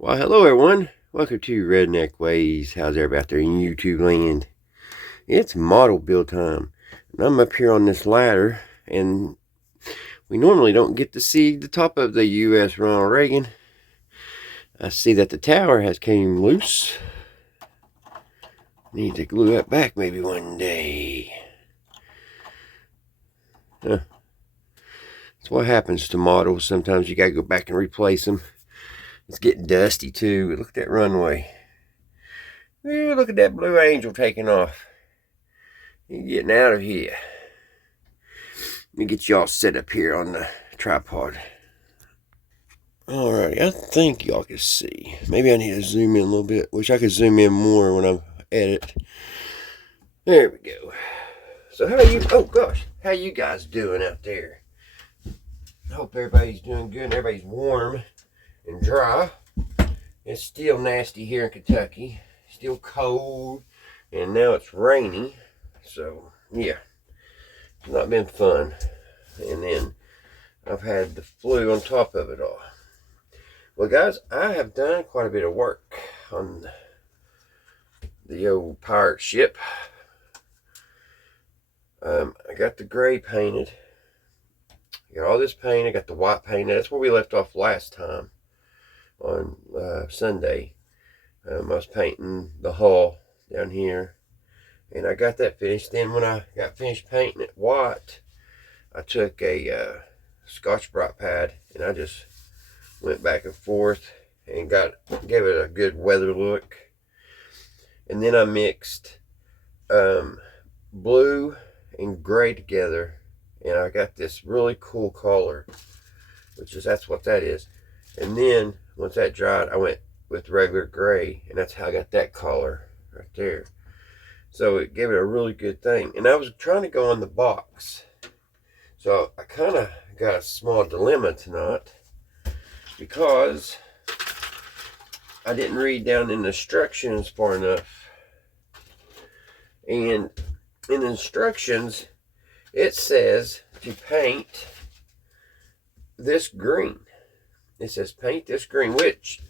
Well, hello everyone. Welcome to Redneck Ways. How's everybody out there in YouTube land? It's model build time. And I'm up here on this ladder, and we normally don't get to see the top of the U.S. Ronald Reagan. I see that the tower has came loose. Need to glue that back maybe one day. That's what happens to models. Sometimes you gotta go back and replace them. It's getting dusty too. Look at that runway. Ooh, look at that Blue Angel taking off. You're getting out of here. Let me get y'all set up here on the tripod. Alrighty, I think y'all can see. Maybe I need to zoom in a little bit. Wish I could zoom in more when I edit. There we go. So oh gosh, how you guys doing out there? I hope everybody's doing good and everybody's warm and dry. It's still nasty here in Kentucky. Still cold, and now it's rainy. So, yeah, it's not been fun. And then I've had the flu on top of it all. Well, guys, I have done quite a bit of work on the old pirate ship. I got the gray painted. I got all this paint. I got the white painted. That's where we left off last time on Sunday. I was painting the hull down here, and I got that finished. Then when I got finished painting it white, I took a Scotch-Brite pad, and I just went back and forth and gave it a good weather look. And then I mixed blue and gray together, and I got this really cool color, that's what that is. And then once that dried, I went with regular gray, and that's how I got that color right there. So it gave it a really good thing. And I was trying to go on the box, so I kind of got a small dilemma tonight, because I didn't read down in the instructions far enough. And in the instructions, it says to paint this green. It says paint this green, which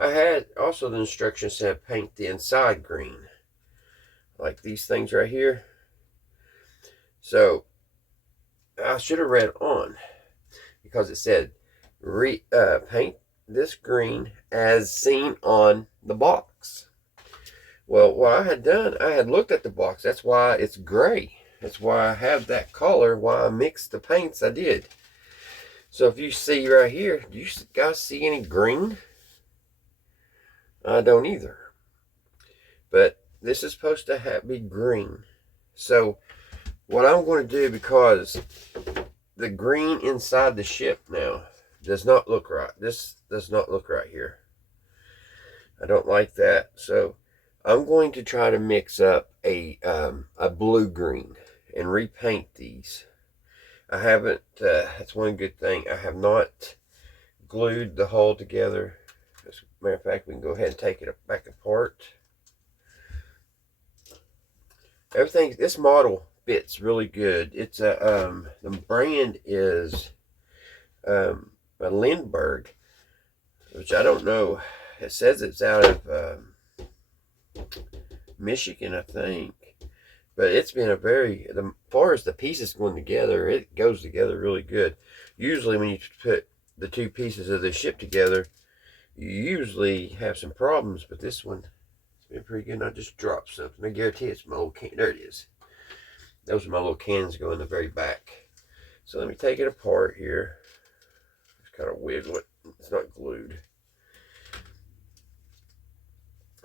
I had also the instructions said paint the inside green, like these things right here. So I should have read on, because it said paint this green as seen on the box. Well, what I had done, I had looked at the box. That's why it's gray. That's why I have that color, why I mixed the paints I did. So if you see right here, do you guys see any green? I don't either. But this is supposed to be green. So what I'm going to do, because the green inside the ship now does not look right. This does not look right here. I don't like that. So I'm going to try to mix up a blue green and repaint these. I haven't, that's one good thing. I have not glued the hull together. As a matter of fact, we can go ahead and take it back apart. Everything, this model fits really good. It's the brand is a Lindbergh, which I don't know. It says it's out of Michigan, I think. But it's been as far as the pieces going together, it goes together really good. Usually when you put the two pieces of the ship together, you usually have some problems, but this one, it's been pretty good. And I just dropped something. I guarantee it's my old can. There it is. Those are my little cans go in the very back. So let me take it apart here. It's kind of weird. It's not glued.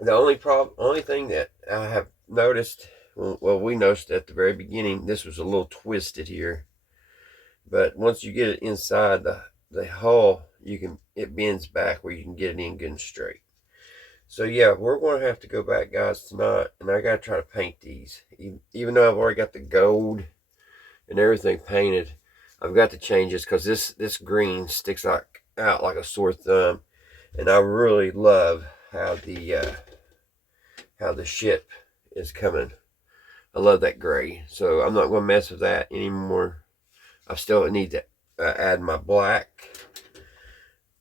The only thing that I have noticed, well, we noticed at the very beginning, this was a little twisted here. But once you get it inside the hull, it bends back where you can get it in good and straight. So yeah, we're going to have to go back, guys, tonight, and I got to try to paint these. Even though I've already got the gold and everything painted, I've got to change this, because this green sticks out like a sore thumb. And I really love how the ship is coming. I love that gray, so I'm not going to mess with that anymore. I still need to add my black.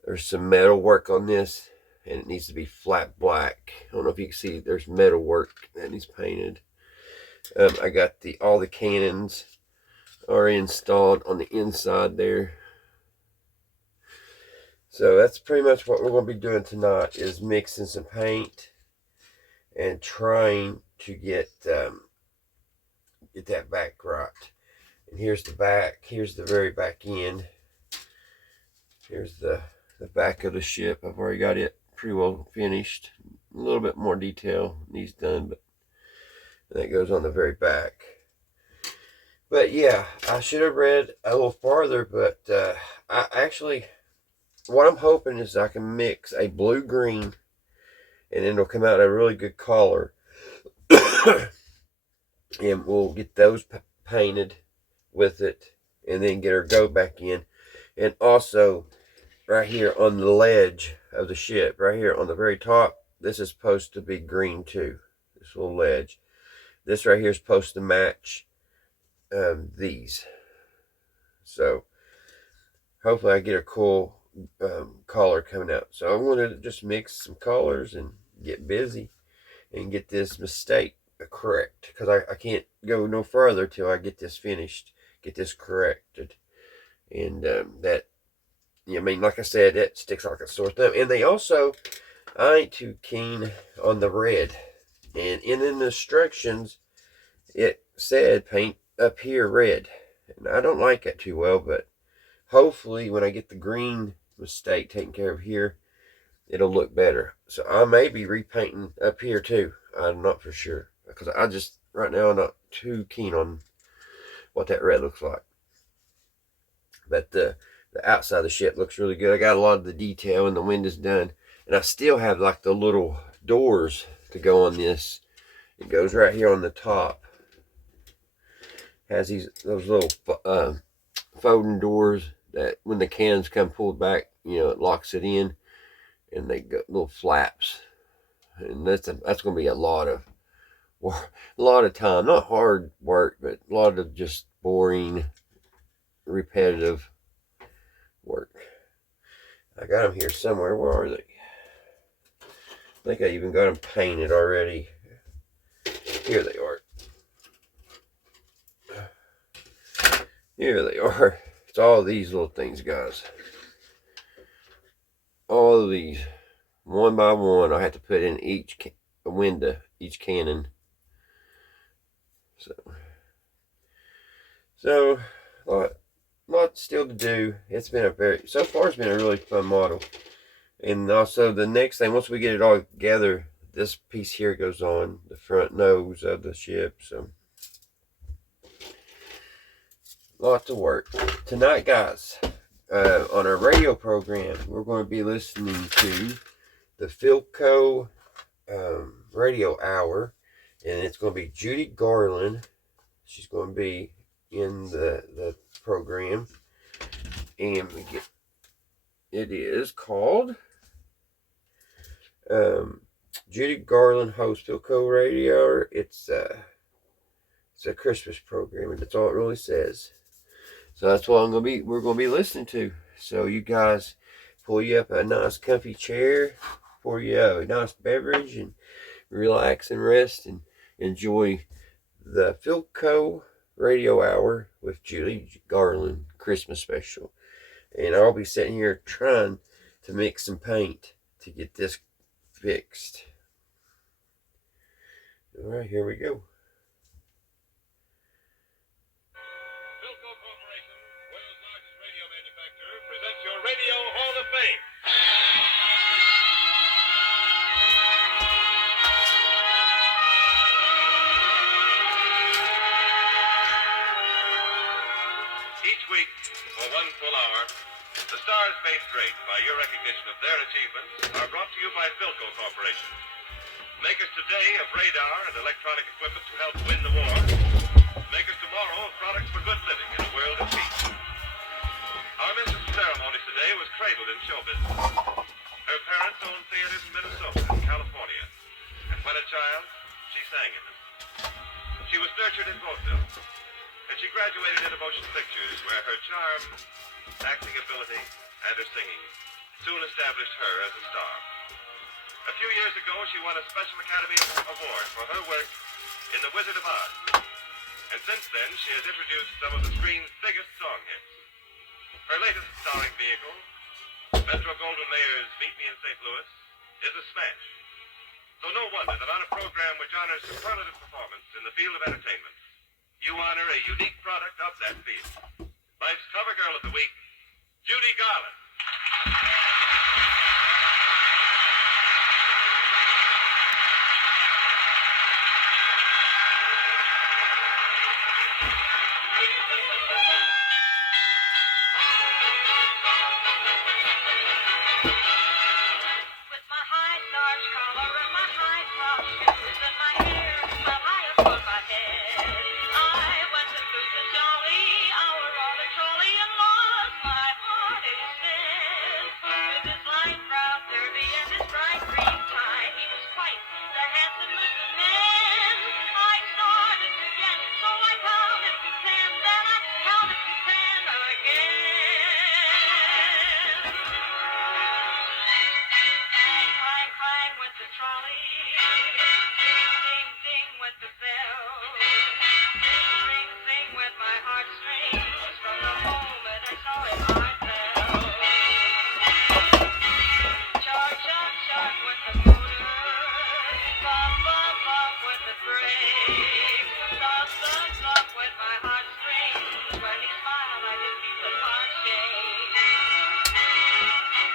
There's some metal work on this. and it needs to be flat black. I don't know if you can see, there's metal work that needs painted. I got all the cannons already installed on the inside there. So that's pretty much what we're going to be doing tonight, is mixing some paint and trying to get that back right. And here's the back. Here's the very back end. Here's the back of the ship. I've already got it pretty well finished. A little bit more detail needs done, but that goes on the very back. But yeah, I should have read a little farther, but I actually, what I'm hoping is I can mix a blue-green, and it'll come out a really good color. And we'll get those painted with it, and then get our goat back in. And also, right here on the ledge of the ship, right here on the very top, this is supposed to be green too. This little ledge. This right here is supposed to match these. So hopefully I get a cool color coming out. So I'm going to just mix some colors and get busy and get this mistake correct, because I can't go no further till I get this finished, get this corrected. And that, I mean, like I said, that sticks like a sore thumb. And they also, I ain't too keen on the red. And in the instructions, it said paint up here red. And I don't like that too well, but hopefully when I get the green mistake taken care of here, it'll look better. So I may be repainting up here too. I'm not for sure, because I just, right now, I'm not too keen on what that red looks like. But the outside of the ship looks really good. I got a lot of the detail and the windows done. And I still have like the little doors to go on this. It goes right here on the top. Has those little folding doors that when the cans come pulled back, it locks it in. And they got little flaps. And that's going to be a lot of time. Not hard work, but a lot of just boring, repetitive work. I got them here somewhere. Where are they? I think I even got them painted already. Here they are. Here they are. It's all these little things, guys. All of these, one by one, I have to put in each window, each cannon. So lot still to do. It's been so far it's been a really fun model. And also the next thing, once we get it all together, this piece here goes on the front nose of the ship. So lots of work tonight, guys. On our radio program, we're going to be listening to the Philco radio hour, and it's going to be Judy Garland. She's going to be in the program, and it is called Judy Garland hosts Philco radio hour. It's a Christmas program, and that's all it really says. So that's what we're gonna be listening to. So you guys pull you up a nice comfy chair, pour you a nice beverage, and relax and rest and enjoy the Philco radio hour with Judy Garland Christmas special. And I'll be sitting here trying to mix some paint to get this fixed. All right, here we go. Philco Corporation, world's largest radio manufacturer, presents your Radio Hall of Fame. Each week, for one full hour, the stars made great by your recognition of their achievements are brought to you by Philco Corporation. Makers today of radar and electronic equipment to help win the war. Makers tomorrow of products for good living in a world of peace. Our Mistress of Ceremonies today was cradled in show business. Her parents owned theaters in Minnesota and California. And when a child, she sang in them. She was nurtured in vaudeville. And she graduated into motion pictures where her charm, acting ability, and her singing soon established her as a star. A few years ago, she won a Special Academy Award for her work in The Wizard of Oz. And since then, she has introduced some of the screen's biggest song hits. Her latest starring vehicle, Metro-Goldwyn-Mayer's Meet Me in St. Louis, is a smash. So no wonder that on a program which honors superlative performance in the field of entertainment, you honor a unique product of that field. Life's cover girl of the week, Judy Garland. With my high starch collar and my high top shoes and my hair held high above my head, I went to Lucy's jolly hour on the trolley and lost my heart instead. With his light brown derby and his bright green tie, he was quite the handsomest of men. I started again, so I counted to 10, then I counted to 10 again. Clang, clang went the trolley. Ding, ding, ding went the bell. Ring, ring, zing went my heartstrings. From the moment I saw him, I fell. Chug, chug, chug went the motor. Bum, bum, bum went the brake. Thump, thump, thump went my heartstrings. When he smiled, I could feel the heart shake.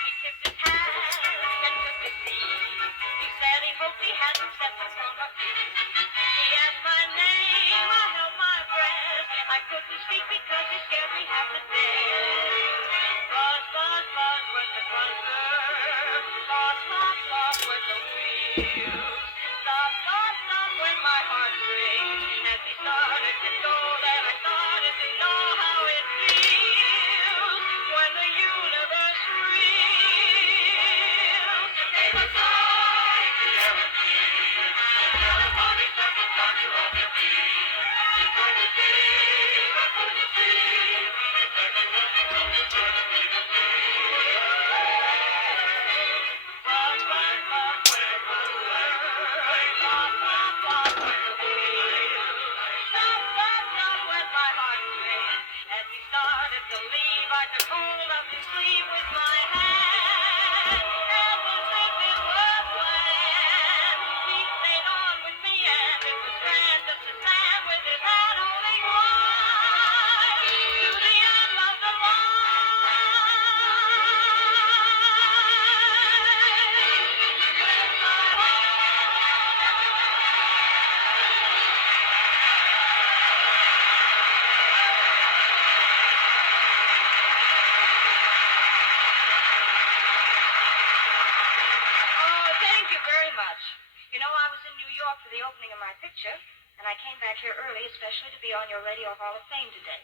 He tipped his hat and took his seat. He said he hoped he hadn't stepped upon my feet. He asked my name, I held my breath. I couldn't speak because he scared me half to death. Buzz, buzz, buzz went the buzzer. Plop, plop, plop went the wheels. Stop, stop, stop went my heartstrings. As he started to go, then I started to know how it feels when the universe reels. They were flying the aeroplane. Telephonic several times you're on your feet. You couldn't see, I couldn't see. Exactly what you know you're trying to be to see. Buzz, buzz, buzz went the buzzer. Plop, plop, plop went the wheels. Stop, stop, stop went my heartstrings. As he started to leave, I took hold of his sleeve with my hand. It was as if it were planned. He stayed on with me and it was grand just to stand with his hand holding wide to the end of the Oh, thank you very much. You know, I was in New York for the opening of my picture, and I came back here early especially to be on your Radio Hall of Fame today.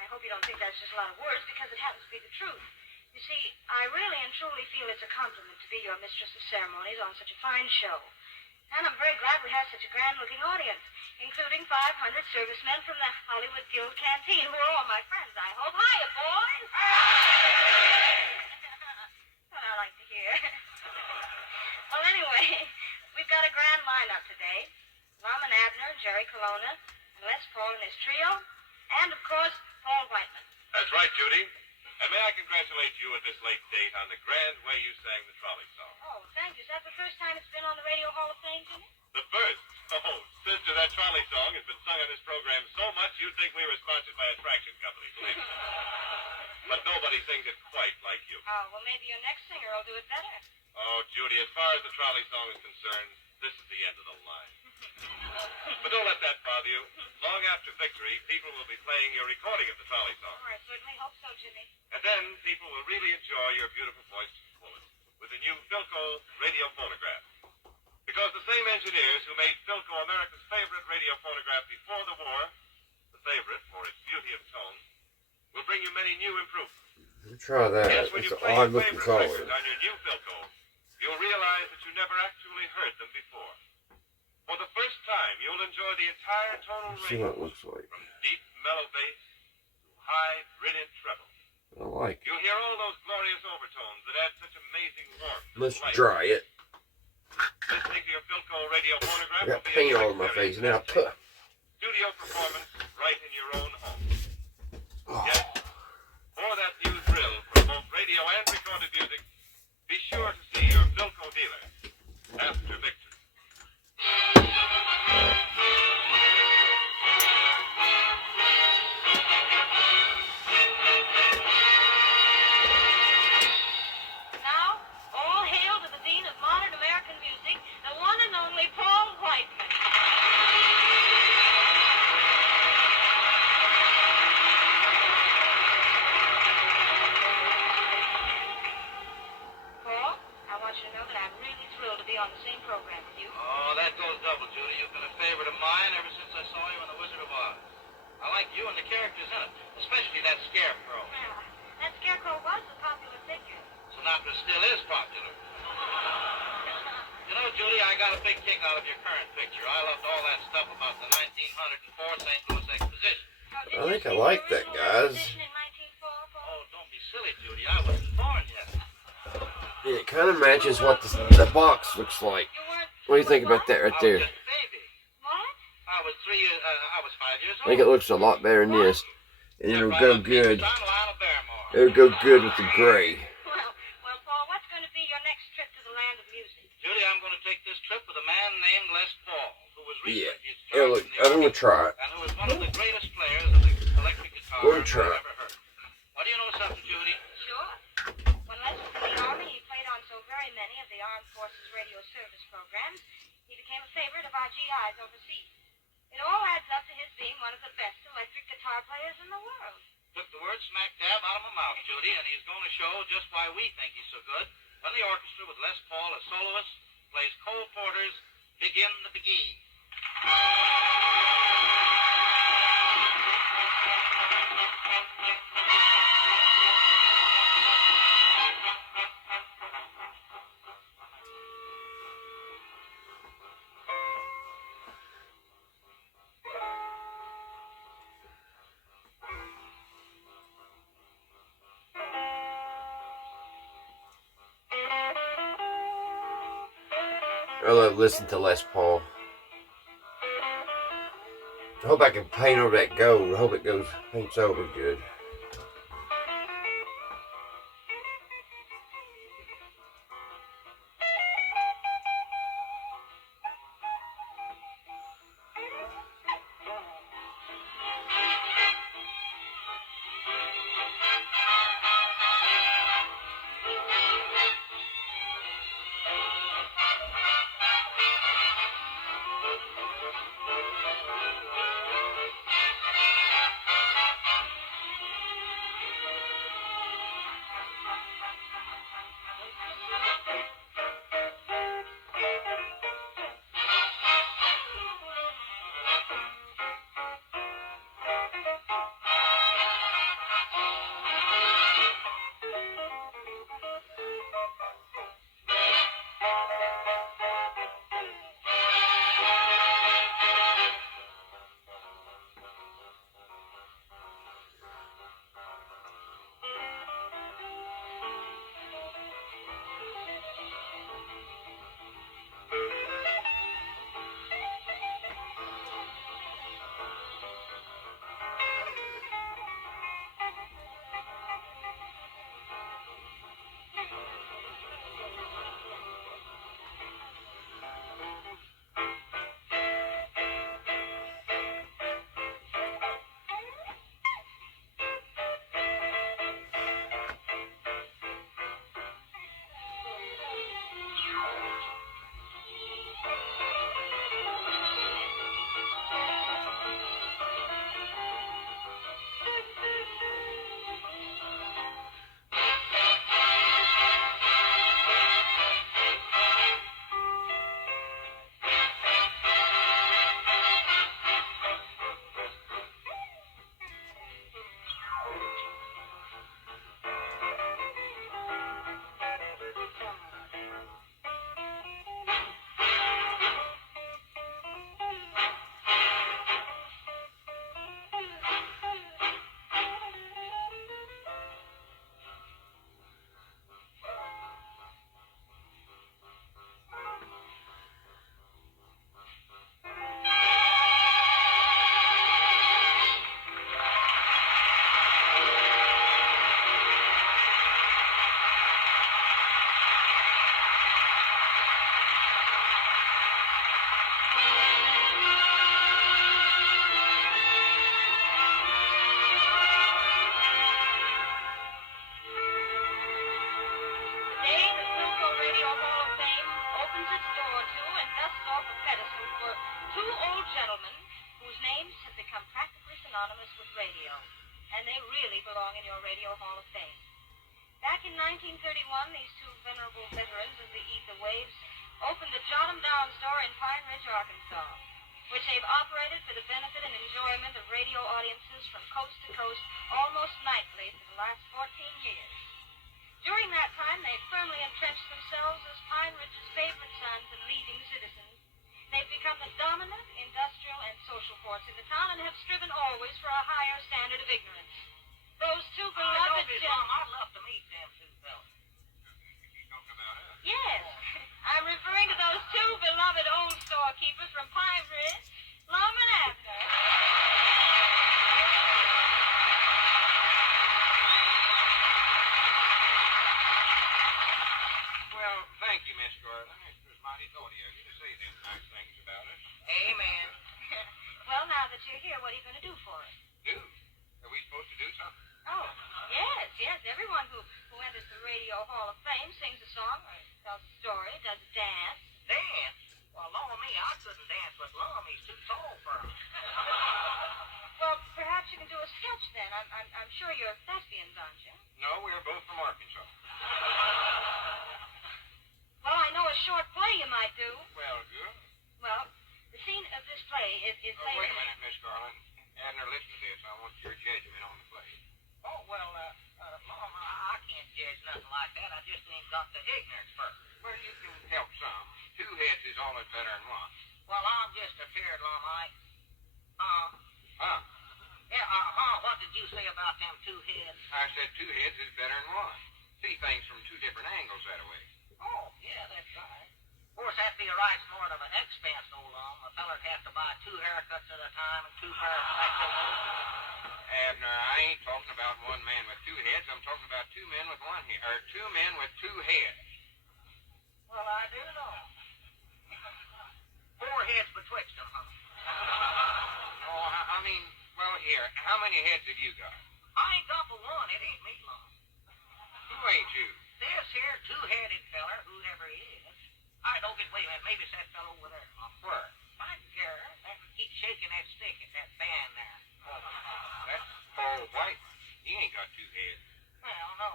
I hope you don't think that's just a lot of words, because it happens to be the truth. You see, I really and truly feel it's a compliment to be your mistress of ceremonies on such a fine show. And I'm very glad we have such a grand-looking audience, including 500 servicemen from the Hollywood Guild Canteen, who are all my friends, I hope. Hiya, boys! What I like to hear. Well, anyway, we've got a grand lineup today. Lum and Abner, Jerry Colonna, and Les Paul and his trio, and, of course, Paul Whiteman. That's right, Judy. And may I congratulate you at this late date on the grand way you sang the trolley song. Oh, thank you. Is that the first time it's been on the Radio Hall of Fame, Jimmy? The first? Oh, sister, that trolley song has been sung on this program so much you'd think we were sponsored by a traction company, believe me. But nobody sings it quite like you. Oh, well, maybe your next singer will do it better. Oh, Judy, as far as the trolley song is concerned, this is the end of the line. But don't let that bother you. Long after victory, people will be playing your recording of the trolley song. Oh, I certainly hope so, Jimmy. And then people will really enjoy your beautiful voice to the fullest with the new Philco radio phonograph. Because the same engineers who made Philco America's favorite radio phonograph before the war, the favorite for its beauty of tone, will bring you many new improvements. Try that. Yes, when It's you an play odd your looking favorite color. records on your new Philco, you'll realize that you never actually heard them before. For the first time, you'll enjoy the entire tonal See what it range, looks like. from deep, mellow bass to high, brilliant treble. I like it. You'll hear all those glorious overtones that add such amazing warmth. to Let's life. dry it. your Philco radio phonograph I got will be a paint new all over my face. experience. Now, Studio performance right in your own home. oh, Yes, for that new thrill from both radio and recorded music, be sure to see your Philco dealer after victory. Now, all hail to the dean of modern American music, the one and only Paul Whiteman. Paul, I want you to know that I'm really thrilled to be on the same program with you. Oh, that goes double, Judy. You've been a favorite of mine ever since I saw you in The Wizard of Oz. I like you and the characters in it, especially that Scarecrow. Well, that scarecrow was a popular figure. Sinatra still is popular. You know, Judy, I got a big kick out of your current picture. I loved all that stuff about the 1904 St. Louis Exposition. Oh, I think I like that, guys. In 1904, Paul? Oh, don't be silly, Judy. I wasn't born yet. and it kind of matches what the box looks like. You weren't. What do you think about that right I there? was just a baby. What? I was 5 years I old. think it looks a lot better than this. And it'll Right go up good. Peter's on Lionel Barrymore. It'll go good with the gray. Well, Paul, what's going to be your next trip to the land of music? Judy, I'm going to take this trip with a man named Les Paul, who was Yeah. recently It'll look, I'm going to try it. and who is one of the greatest players of the electric guitar We'll I've try. ever heard. Well, do you know something, Judy? Sure. When Les was in the Army, he played on so very many of the Armed Forces radio service programs, he became a favorite of our GIs overseas. It all adds up to his being one of the best electric guitar players in the world. Took the word smack dab out of my mouth, Judy, and he's going to show just why we think he's so good when the orchestra with Les Paul as soloist plays Cole Porter's Begin the Begee. I love listening to Les Paul. I hope I can paint over that gold. I hope it paints over good. Radio Hall of Fame. Back in 1931, these two venerable veterans of the ether waves opened the Jot 'em Down store in Pine Ridge, Arkansas, which they've operated for the benefit and enjoyment of radio audiences from coast to coast almost nightly for the last 14 years. During that time, they've firmly entrenched themselves as Pine Ridge's favorite sons and leading citizens. They've become the dominant industrial and social force in the town and have striven always for a higher standard of ignorance. Those two beloved gentlemen... I'd love to meet them two fellas. You talking about us? Yes, I'm referring to those two beloved old storekeepers from Pine Ridge, Lum and Abner. Well, thank you, Miss Garland. It was mighty thoughtful of you to say them nice things about us. Amen. Well, now that you're here, what are you going to do for us? Do? Are we supposed to do something? Oh, yes. Everyone who enters the Radio Hall of Fame sings a song or tells a story, does a dance. Dance? Well, Lord me, I couldn't dance with Lum. He's too tall for him. Well, perhaps you can do a sketch then. I'm sure you're thespians, aren't you? No, we're both from Arkansas. Well, I know a short play you might do. Well, good. Well, the scene of this play is Oh, laid... wait a minute, Miss Garland. Abner, listen to this. I want your judgment on the play. Oh, well, Lum, I can't judge nothing like that. I just ain't got the ignorance first. Well, you can help some. Two heads is always better than one. Well, I'm just afeard, Lum, Huh? Yeah, what did you say about them two heads? I said two heads is better than one. See things from two different angles that way. Oh, yeah, that's right. Of course, that'd be a right sort of an expense, old Lum. A feller'd have to buy 2 haircuts at a time and 2 pairs of spectacles. Abner, I ain't talking about one man with two heads. I'm talking about two men with one head, or two men with two heads. Well, I do know. 4 heads betwixt them, huh? No, I mean, well, here, how many heads have you got? I ain't got but one. It ain't me, Lum. Who ain't you? This here 2-headed feller, whoever he is. I don't get, wait a minute, maybe it's that fellow over there. Where? My girl, that keeps shaking that stick at that band there. That's Paul White. He ain't got two heads. Well, no.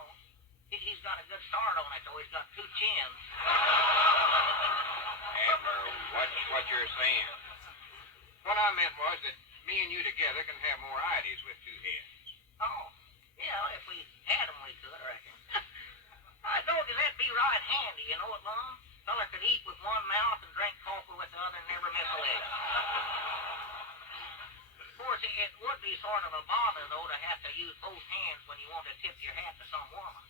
He's got a good start on it, though. He's got 2 chins. Abner, watch what you're saying. What I meant was that me and you together can have more ideas with two heads. Oh, yeah, if we had them, we could, I reckon. I know that'd be right handy, you know it, Lum? Feller could eat with one mouth and drink coffee with the other and never miss a lick. Of course, it would be sort of a bother, though, to have to use both hands when you want to tip your hat to some woman.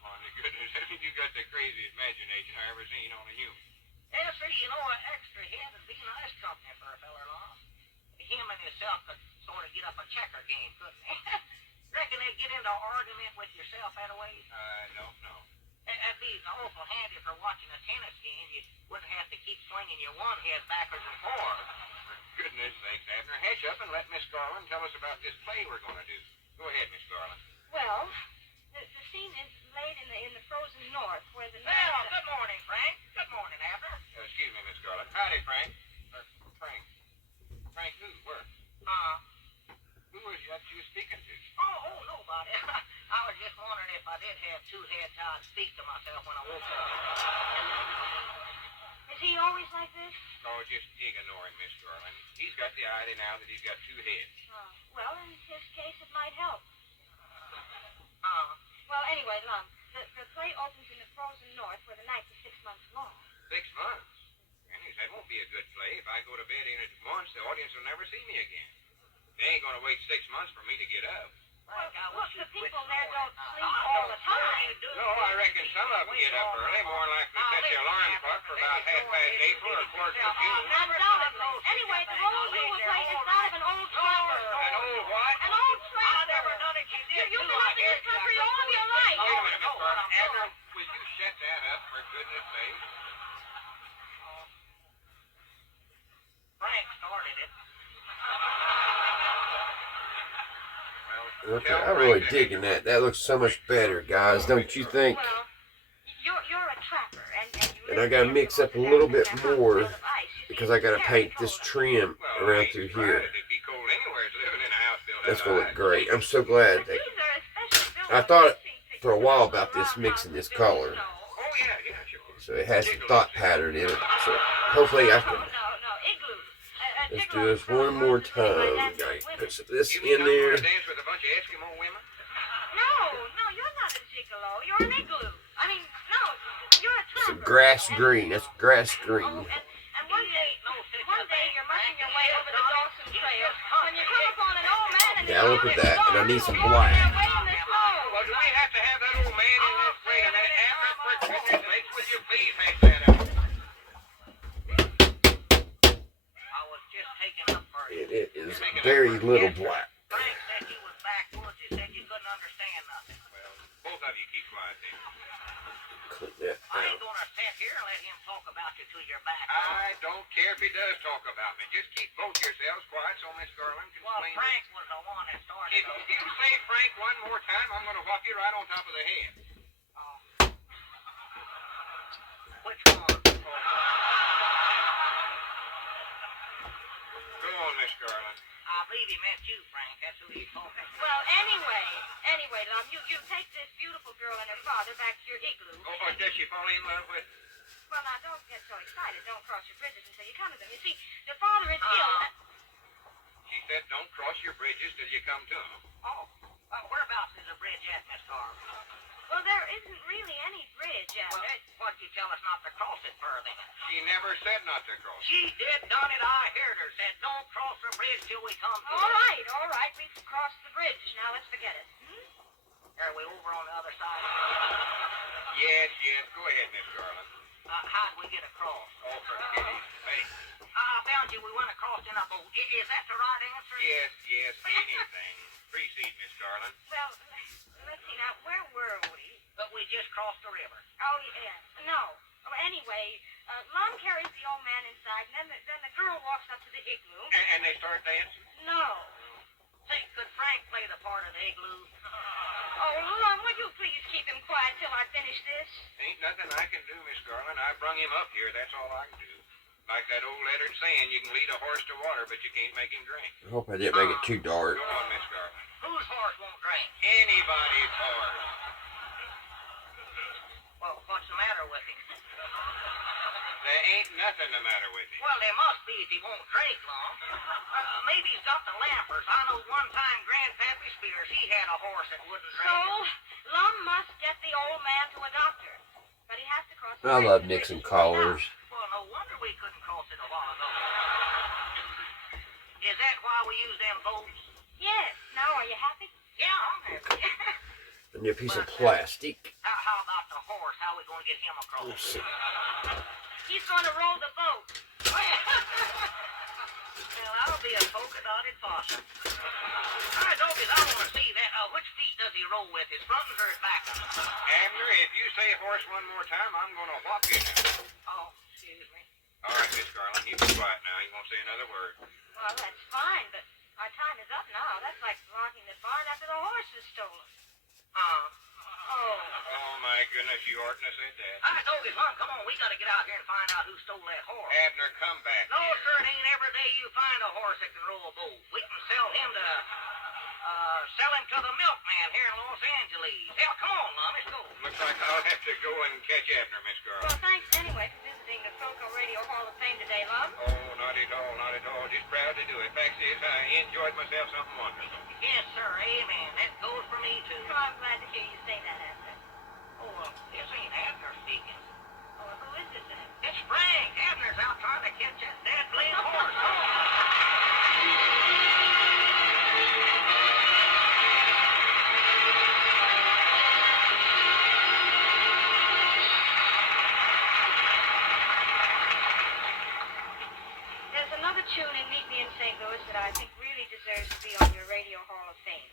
My goodness, you got the craziest imagination I ever seen on a human. Yeah, sir, you know, an extra head would be nice company for a feller, Lum. Him and himself could sort of get up a checker game, couldn't they? Reckon they'd get into an argument with yourself that way? I don't know. That'd be awful handy for watching a tennis game. You wouldn't have to keep swinging your one head backwards and forwards. For goodness sakes, Abner, hush up and let Miss Garland tell us about this play we're going to do. Go ahead, Miss Garland. Well, the scene is laid in the frozen north where the... Well, good morning, Frank. Good morning, Abner. Excuse me, Miss Garland. Howdy, Frank. Frank. Frank who? Where? Who was that you were speaking to? Oh, nobody. I was just wondering if I did have 2 heads, how I'd speak to myself when I woke up. Is he always like this? Oh, just ignore him, Miss Garland. He's got the idea now that he's got 2 heads. Oh, well, in his case, it might help. Uh, Well, anyway, Lum, the play opens in the frozen north where the night is 6 months long. 6 months? Goodness, that won't be a good play. If I go to bed in it once, the audience will never see me again. They ain't going to wait 6 months for me to get up. Frank, I Look, wish the you'd quit people there snoring. don't sleep all the time. No, I reckon some of them get up early, more than likely set their alarm clock for about 8:30 or 1/4 to June. Undoubtedly. Anyway, the role we will play is that of an old trapper. An old what? An old I trapper. never done it. You did. You've been up in this country all of your life. Wait a minute, Miss Garland. Abner, will you shut that up, for goodness sake? Frank started it. Okay, I'm really digging that. That looks so much better, guys. Don't you think? Well, you're a trapper, and you And I gotta mix up a little bit more because I gotta paint this trim around through here. It'd be cold anywhere living in a house built That's out gonna of look ice. great. I'm so glad that These are especially I thought for a while about this mixing this color. Oh, yeah, sure. So it has some thought pattern in it. So hopefully I can No, igloo. let's do this one more time. Guys, put some of this in there. Dance with a bunch of Eskimo women? No, you're not a gigolo. You're an igloo. I mean, no, you're a It's a trapper. grass green. That's grass green. And one day you're mushing your way over the Dawson Trail when you come upon an old man and Yeah, look at that. And I need some black. Well, do we have to have that old man in this? Wait a minute. Abner, for goodness sakes, will you please pass that out? I was just taking up for you. It is very little black. Frank said you was backwoods. He said you couldn't understand nothing. Well, both of you keep quiet then. Clean that I ain't out. gonna sit here and let him talk about you till you're back. I don't care if he does talk about me. Just keep both yourselves quiet so Miss Garland can Well, explain. Frank was the one that started If those. you say Frank one more time, I'm going to whop you right on top of the head. Which one? Go on, Miss Garland. I believe he meant you, Frank. That's who he's talking to. Well, anyway, love, you take this beautiful girl and her father back to your igloo. Oh, does she fall in love with? Well, now, don't get so excited. Don't cross your bridges until you come to them. You see, the father is ill. She said, don't cross your bridges till you come to them. Oh, whereabouts is the bridge at, Miss Carl? Well, there isn't really any bridge out Well, there. what'd you tell us not to cross it for then? She never said not to cross. She did done it. I heard her. Said, don't cross the bridge till we come to All it. right. We've crossed the bridge. Now let's forget it. Are we over on the other side? Yes. Go ahead, Miss Garland. How'd we get across? Oh, forget it. Hey, I found you. We went across in a boat. Is that the right answer? yes, anything. Proceed, Miss Garland. Well, let's see now. Where were we? But we just crossed the river. Oh, yeah. No. Oh, anyway, Lum carries the old man inside, and then the girl walks up to the igloo. And they start dancing? No. Say, could Frank play the part of the igloo? Oh, Lum, would you please keep him quiet till I finish this? Ain't nothing I can do, Miss Garland. I brung him up here. That's all I can do. Like that old lettered saying, you can lead a horse to water, but you can't make him drink. I hope I didn't make it too dark. Go on, Miss Garland. Whose horse won't drink? Anybody's horse. Well, what's the matter with him? There ain't nothing the matter with him. Well, there must be if he won't drink long. Maybe he's got the lampers. I know one time Grandpappy Spears, he had a horse that wouldn't drink. So, Lum must get the old man to a doctor. But he has to cross the I bridge. love Nixon collars. Well, no wonder we couldn't cross it a while ago. Is that why we use them boats? Yes. Now, are you happy? Yeah, I'm happy. And a piece of plastic. How about the horse? How we going to get him across? Let's see. He's going to roll the boat. Well, that'll be a polka-dotted faucet. All right, Dobies, I want to see that. Which feet does he roll with? His front or his back? Abner, if you say horse one more time, I'm going to whop you now. Oh, excuse me. All right, Miss Garland, you be quiet now. You won't say another word. Well, that's fine, but our time is up now. That's like locking the barn after the horse is stolen. Oh. Oh, my goodness, you oughtn't have said that. All right, Dobies, come on. We got to get out here and find out who stole that horse. Abner, come back. No, here. sir, it ain't every day you find a horse that can roll a boat. We can sell him to the milkman here in Los Angeles. Hell, come on, Lum, let's go. Looks like I'll have to go and catch Abner, Miss Well, Garland. thanks anyway for visiting the Coco Radio Hall of Fame today, Lum. Oh, not at all, not at all. Just proud to do it. Fact is, I enjoyed myself something wonderful. Yes, sir, amen. That goes for me, too. Oh, I'm glad to hear you say that, Abner. Oh, this ain't Abner speaking. Oh, who is this then? It's Frank. Abner's out trying to catch that dead blame horse. There's another tune in Meet Me in St. Louis that I think really deserves to be on your Radio Hall of Fame.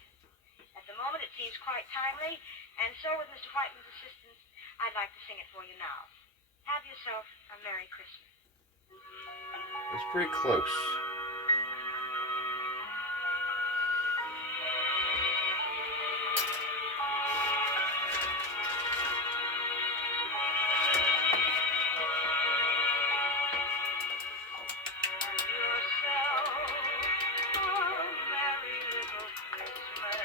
At the moment, it seems quite timely, and so with Mr. Whiteman's assistance, I'd like to sing it for you now. Have yourself a Merry Christmas. It's pretty close. Have yourself a merry little Christmas.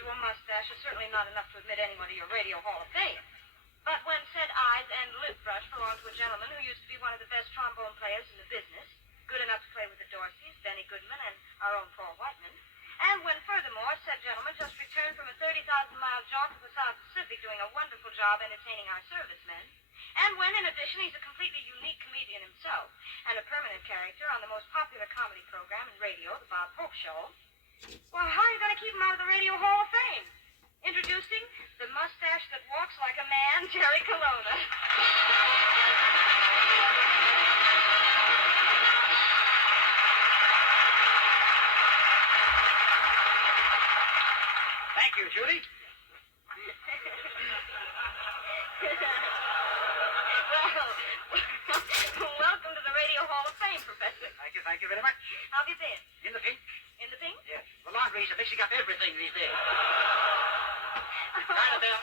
usual mustache is certainly not enough to admit anyone to your Radio Hall of Fame. But when said eyes and lip brush belong to a gentleman who used to be one of the best trombone players in the business, good enough to play with the Dorseys, Benny Goodman, and our own Paul Whiteman, and when, furthermore, said gentleman just returned from a 30,000-mile jaunt to the South Pacific doing a wonderful job entertaining our servicemen, and when, in addition, he's a completely unique comedian himself and a permanent character on the most popular comedy program in radio, The Bob Hope Show, well, how are you going to keep him out of the Radio Hall of Fame? Introducing the mustache that walks like a man, Jerry Colonna. Thank you, Judy. Well, welcome to the Radio Hall of Fame, Professor. Thank you very much. How have you been? In the pink? In the pink? Yes. The laundries are mixing up everything these days. Kind of, Bill.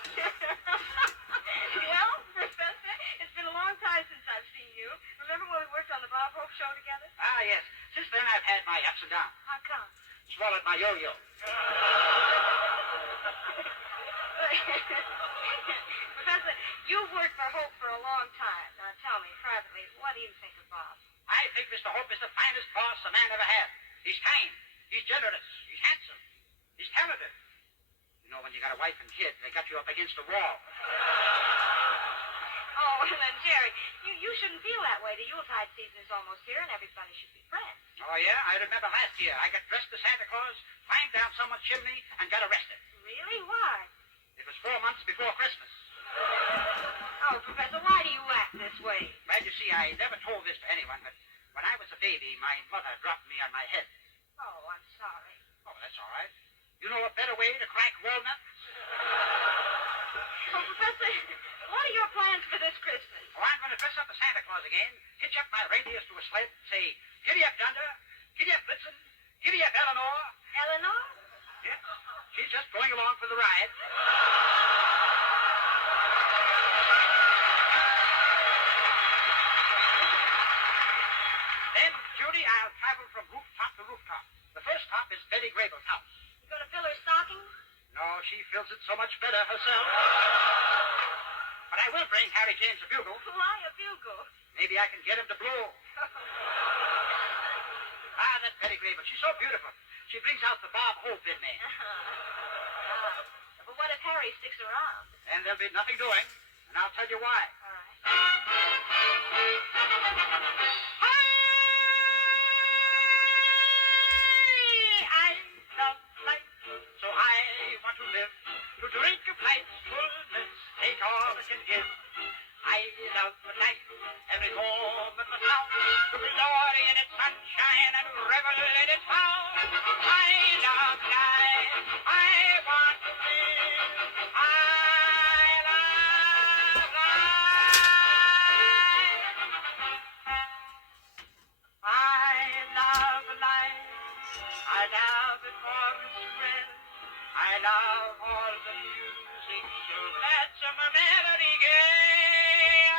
Well, Professor, it's been a long time since I've seen you. Remember when we worked on the Bob Hope Show together? Ah, yes. Since then, I've had my ups and downs. How come? Swallowed my yo-yo. Professor, you've worked for Hope for a long time. Now tell me, privately, what do you think of Bob? I think Mr. Hope is the finest boss a man ever had. He's kind. He's generous. He's handsome. He's talented. You know, when you got a wife and kid, they got you up against a wall. Oh, and then, Jerry, you shouldn't feel that way. The Yuletide season is almost here, and everybody should be friends. Oh, yeah? I remember last year. I got dressed as Santa Claus, climbed down someone's chimney, and got arrested. Really? Why? It was 4 months before Christmas. Oh, Professor, why do you act this way? Well, you see, I never told this to anyone, but when I was a baby, my mother dropped me on my head. Oh, I'm sorry. Oh, that's all right. You know a better way to crack walnuts? Oh, Professor, what are your plans for this Christmas? Oh, I'm going to dress up as Santa Claus again, hitch up my reindeers to a sled, say, giddy up, Dunder, giddy up, Blitzen, giddy up, Eleanor. Eleanor? Yes, she's just going along for the ride. Then, Judy, I'll travel from rooftop to rooftop. The first top is Betty Grable's house. You going to fill her stocking? No, she fills it so much better herself. But I will bring Harry James a bugle. Why a bugle? Maybe I can get him to blow. That Betty Grable, she's so beautiful. She brings out the Bob Hope in me. But what if Harry sticks around? And there'll be nothing doing, and I'll tell you why. All right. I love life, so I want to live, to drink of life's fullness, take all it can give. I love life, every moment the sound, to glory in its sunshine and revel in its power. I love life, I want to live, I love life. I love life, I love it for its thrill, I love all the music, so let's a melody gay.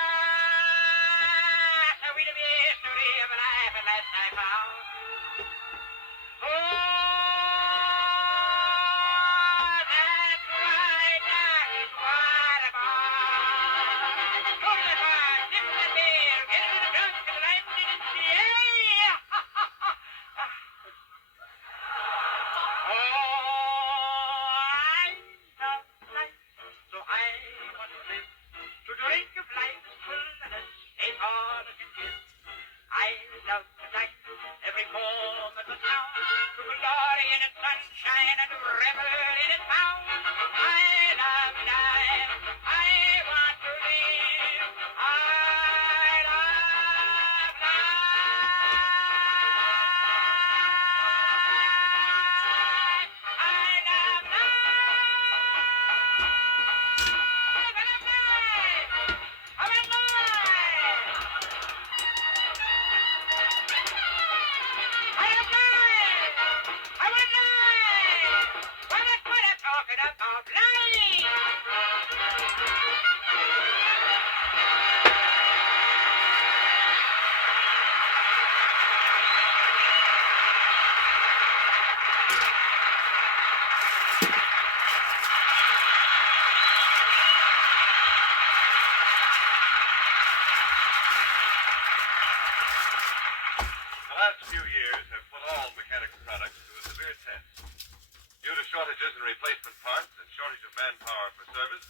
So we'll be a story of life at last I found. Oh, that's right, that is what about. Go to the bar, dip that beer, get a little drunk, and life didn't see. Oh, I love life, so I want to live, to drink of life's fullness, take all it can give. I love life, every moment was sound, to glory in its sunshine and revel in its bound. I love life, I want to live, I love life, I love life, I love life, I love life. I want life! Well, that's what I'm talking about, life! few years have put all mechanical products to a severe test. Due to shortages in replacement parts and shortage of manpower for service,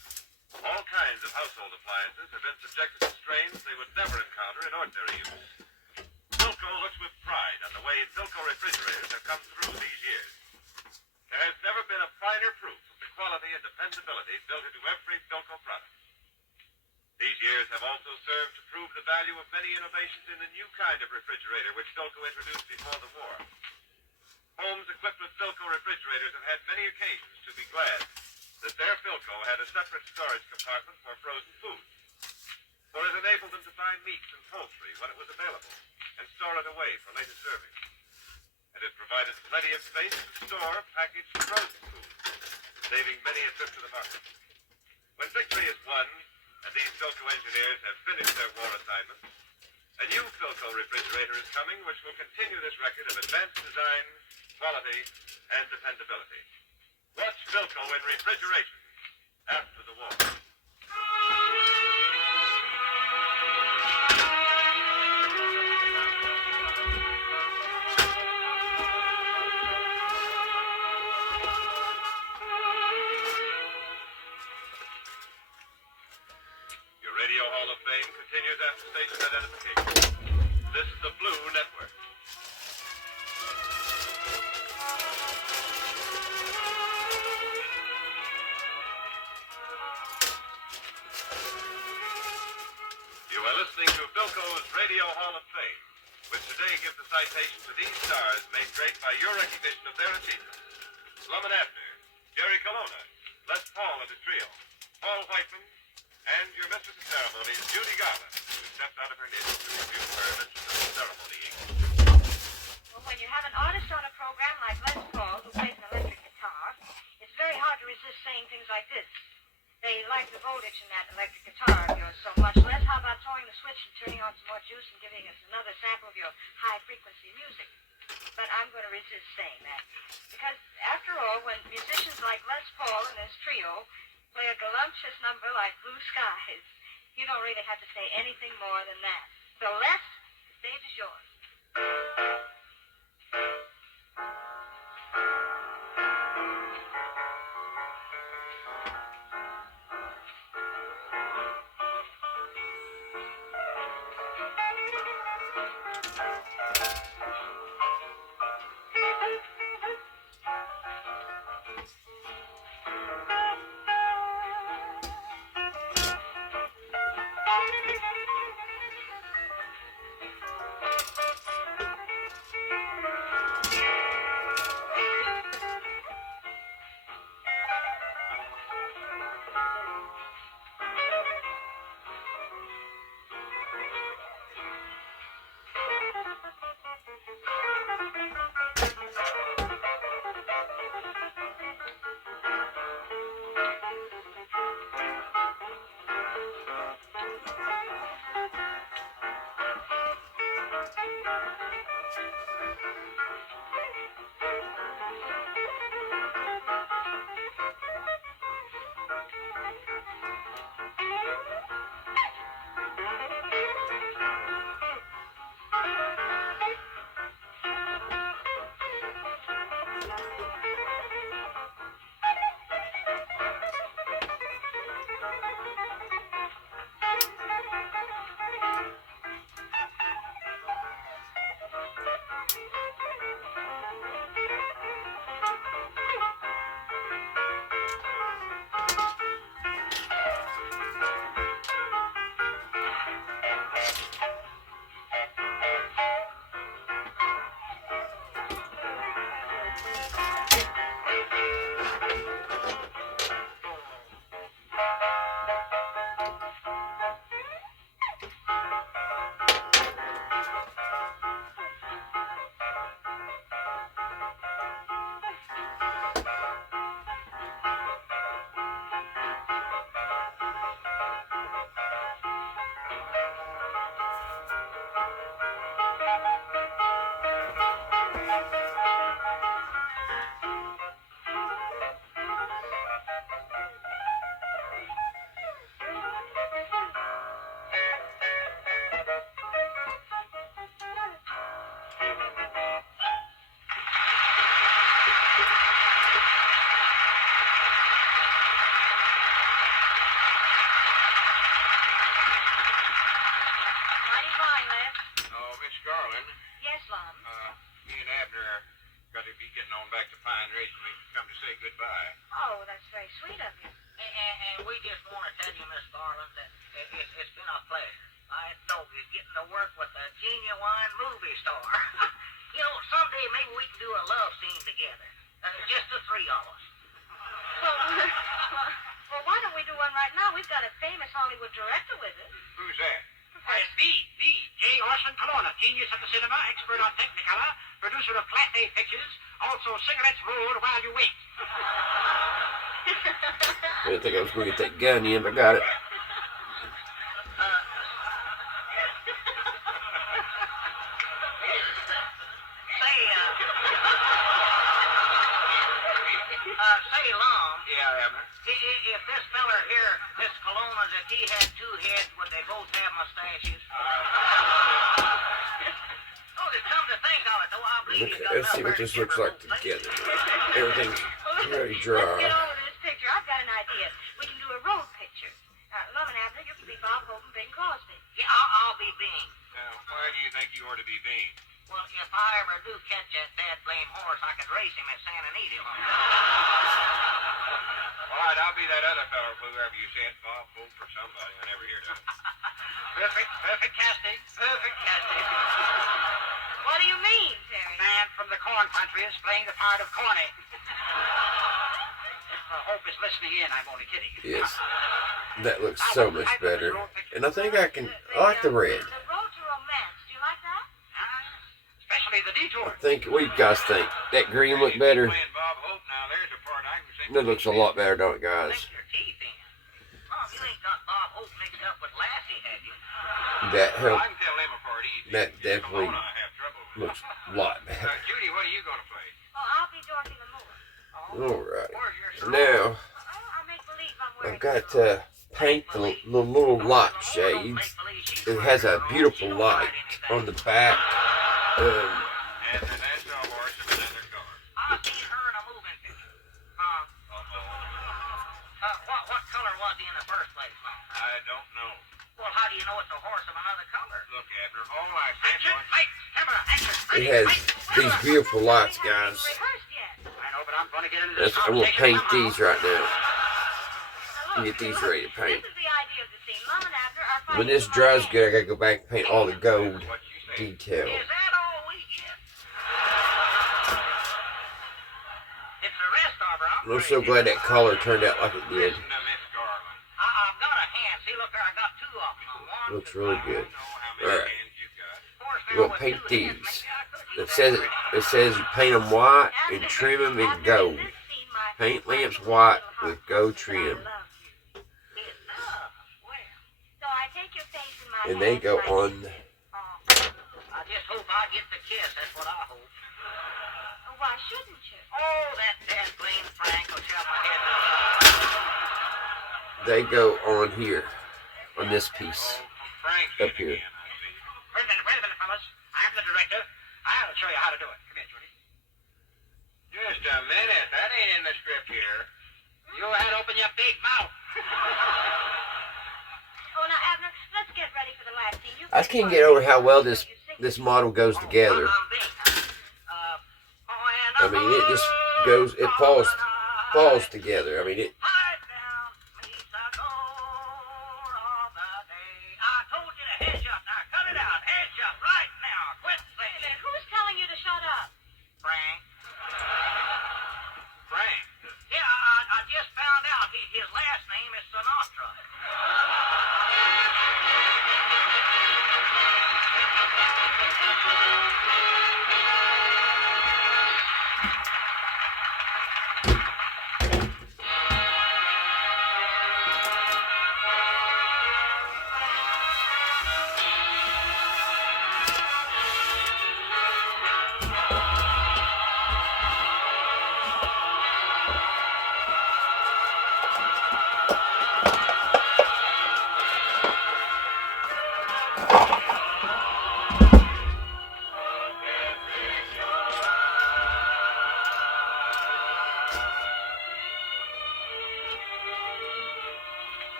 all kinds of household appliances have been subjected to strains they would never encounter in ordinary use. Philco looks with pride on the way Philco refrigerators have come through these years. There has never been a finer proof of the quality and dependability built into every Philco product. These years have also served to prove the value of many innovations in the new kind of refrigerator which Philco introduced before the war. Homes equipped with Philco refrigerators have had many occasions to be glad that their Philco had a separate storage compartment for frozen foods, for it enabled them to buy meats and poultry when it was available and store it away for later serving. And it provided plenty of space to store packaged frozen food, saving many a trip to the market. When victory is won, and these Philco engineers have finished their war assignments, a new Philco refrigerator is coming which will continue this record of advanced design, quality, and dependability. Watch Philco in refrigeration after the war. Your Radio Hall of Fame continues after station identification. This is the Blue Network. You are listening to Philco's Radio Hall of Fame, which today gives a citation to these stars made great by your recognition of their achievements. Lum and Abner, Jerry Colonna, Les Paul and his trio, Paul Whiteman, and your mistress of ceremonies, Judy Garland, who stepped out of her niche to review her mistress of ceremony English. Well, when you have an artist on a program like Les Paul, who plays an electric guitar, it's very hard to resist saying things like this. They like the voltage in that electric guitar of yours so much. Les, how about throwing the switch and turning on some more juice and giving us another sample of your high-frequency music? But I'm going to resist saying that. Because, after all, when musicians like Les Paul and his trio play a galumphous number like Blue Skies, you don't really have to say anything more than that. So, Les, the stage is yours. be getting on back to Pine Ridge and we come to say goodbye. Oh, that's very sweet of you. And we just want to tell you, Miss Garland, that it's been a pleasure. I know you're getting to work with a genuine movie star. You know, someday maybe we can do a love scene together. Just the three of us. Well, why don't we do one right now? We've got a famous Hollywood director with us. Who's that? J. Orson Colonna, genius of the cinema, expert on Technicolor, producer of Class A pictures, also cigarettes rolled while you wait. I didn't think I was going to get that gun in, but I got it. Say, Lum. Yeah, Abner. If this feller here, this Colonna's, if he had two heads, would they both have mustaches? Oh, to come to think of it, though, I believe he's got Let's see what this looks like together. Everything's very Let's dry. get over to this picture. I've got an idea. We can do a road picture. Love and Abner, you can be Bob Hope and Bing Crosby. Yeah, I'll be Bing. Now, why do you think you ought to be Bean? Well, if I ever do catch that bad blame horse, I could race him at Santa Anita. All right, I'll be that other fellow, whoever you said, Bob Hope or somebody. I never heard of it. Perfect casting. Perfect casting. What do you mean, Terry? Man from the corn country is playing the part of Corny. If Hope is listening in, I'm only kidding. Yes. That looks so much better. And I think I like the red. The road to romance. Do you like that? Especially the detour. I think we guys think that green look better. Playing Bob Hope now, there's a part I can sing. That looks a lot better, don't it, guys? Sink your teeth in. Mom, you ain't got Bob Hope mixed up with Lassie, have you? That Well, help. I can tell them apart easy. That definitely Colonna, I have trouble with. looks a lot better. Judy, what are you going to play? Oh, I'll be Dorothy Lamour. Alright. Where's your Now, I'll make believe I'm wearing I've got to paint the little light shades. It has a beautiful light on the back. And then that's a horse in another car. I seen her in a moving picture. What color was he in the first place, Mom? I don't know. Well, how do you know it's a horse of another color? Look, Abner, all I said Action, was... light, camera, action. It has these beautiful lights, guys. rehearsed yet. I know, but I'm going to get into this I'm gonna paint conversation these right now. Now, look, Get these ready to paint. This is the idea of the scene. Mom and Abner are fighting When this for my dries hand. good, I gotta go back and paint all the gold What you say? detail. Is that all we get? It's the rest, Arbor. I'm so glad that color turned out like it did. Listen to Miss Garland. I've got a hand. See, look there, I got two of them. One, Looks really good. I know how many Alright. hands you got. of course, now We'll with paint two hands, these. maybe I could It says you paint them white and trim them in gold. Paint lamps white with gold trim. So I take your face in my And they hands go like- on. I just hope I get the kiss. That's what I hope. Oh, why shouldn't you? Oh, that bad blame Frank will shove my head. They go on here, on this piece. Oh, Frank's Up in here. again, I see. Wait a minute, fellas. I'm the director. I'll show you how to do it. Come here, Judy. Just a minute. That ain't in the script here. You had open your big mouth. Oh, now, Abner, let's get ready for the last scene. You I just can't get over how well this model goes together. I'm big. I mean, it just goes, it falls together. I mean, it. Hide down, meet the goal of the day. I told you to head shut. Now cut it out. Head shut right now. Quit thinking. Who's telling you to shut up? Frank. Frank. Yeah, I just found out his last name is Sinatra.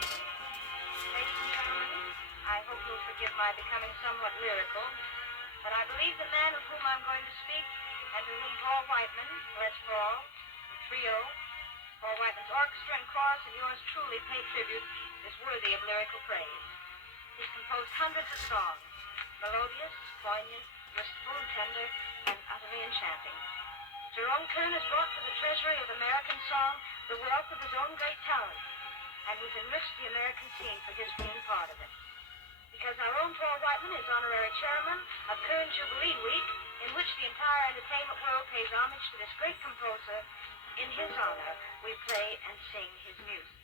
Ladies and gentlemen, I hope you'll forgive my becoming somewhat lyrical, but I believe the man of whom I'm going to speak and to whom Paul Whiteman, Let's Brawl, the trio, Paul Whiteman's orchestra and chorus, and yours truly pay tribute, is worthy of lyrical praise. He's composed hundreds of songs, melodious, poignant, wistful, tender, and utterly enchanting. Jerome Kern has brought to the treasury of American song the wealth of his own great talent, and he's enriched the American scene for his being part of it. Because our own Paul Whiteman is honorary chairman of Kern Jubilee Week, in which the entire entertainment world pays homage to this great composer, in his honor, we play and sing his music.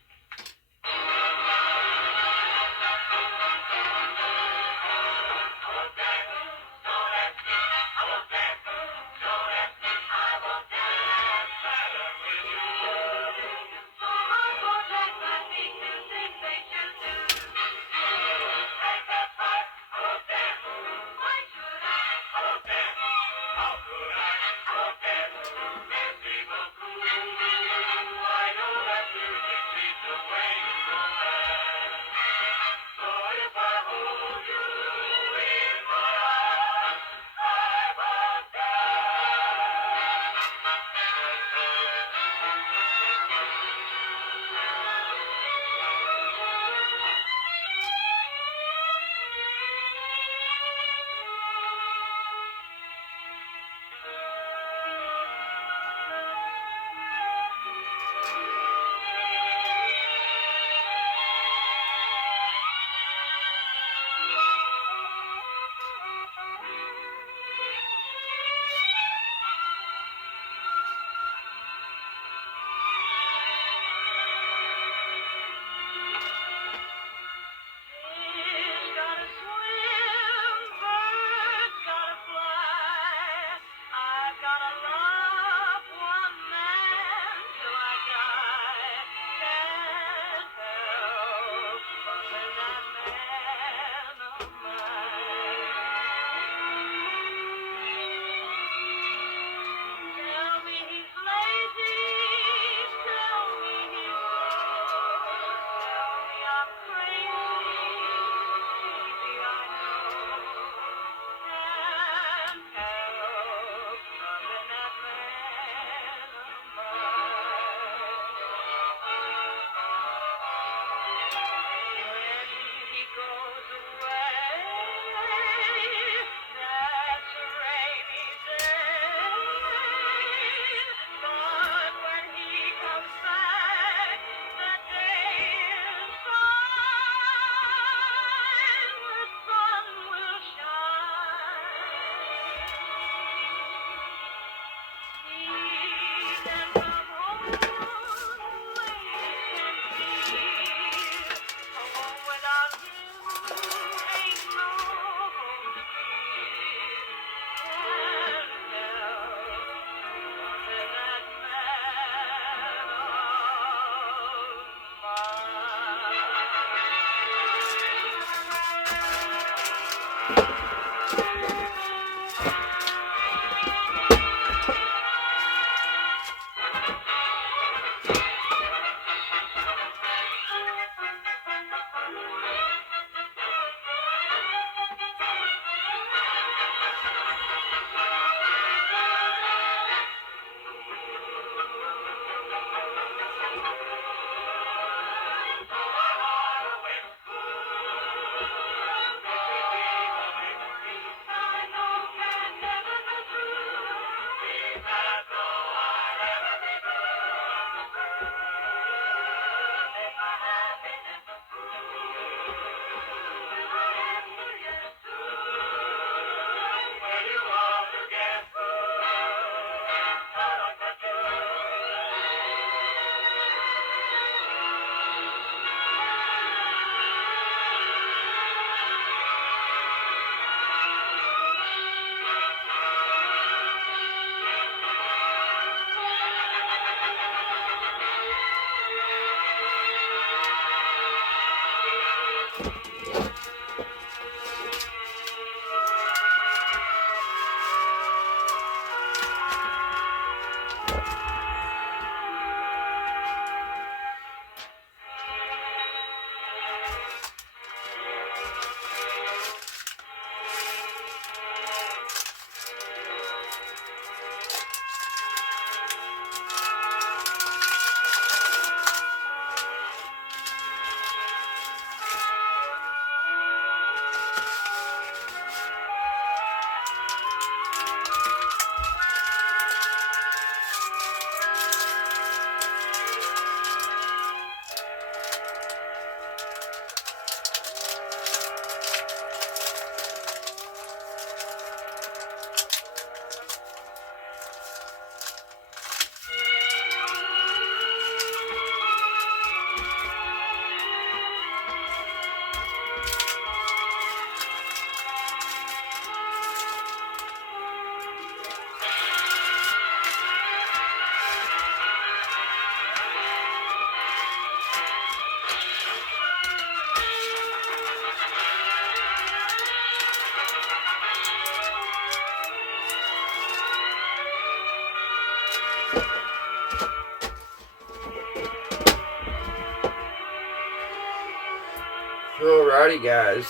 Alrighty, guys.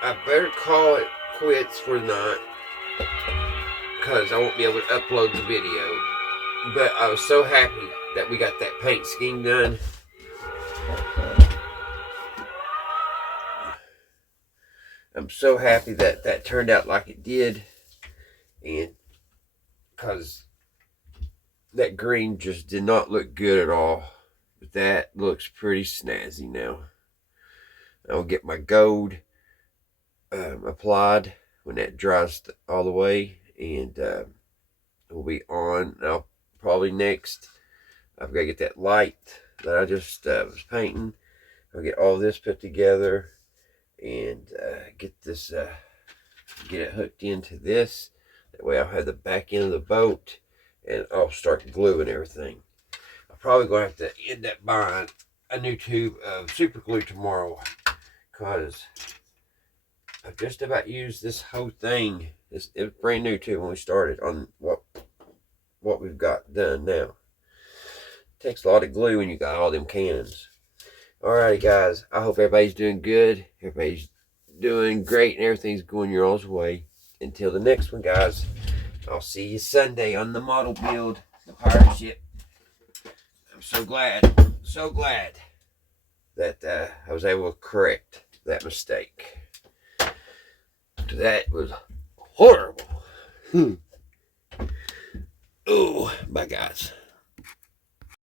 I better call it quits for the night because I won't be able to upload the video. But I was so happy that we got that paint scheme done. I'm so happy that that turned out like it did. And because that green just did not look good at all. But that looks pretty snazzy now. I'll get my gold applied when that dries all the way, and we'll be on. I'll probably next, I've got to get that light that I just was painting. I'll get all this put together and get this, get it hooked into this. That way I'll have the back end of the boat, and I'll start gluing everything. I'm probably going to have to end up buying a new tube of super glue tomorrow, because I've just about used this whole thing. It was brand new too when we started on what we've got done now. It takes a lot of glue when you got all them cannons. Alrighty, guys. I hope everybody's doing good. Everybody's doing great and everything's going your all's way. Until the next one, guys. I'll see you Sunday on the model build, the pirate ship. I'm so glad that I was able to correct that mistake. That was horrible. Oh, bye, guys.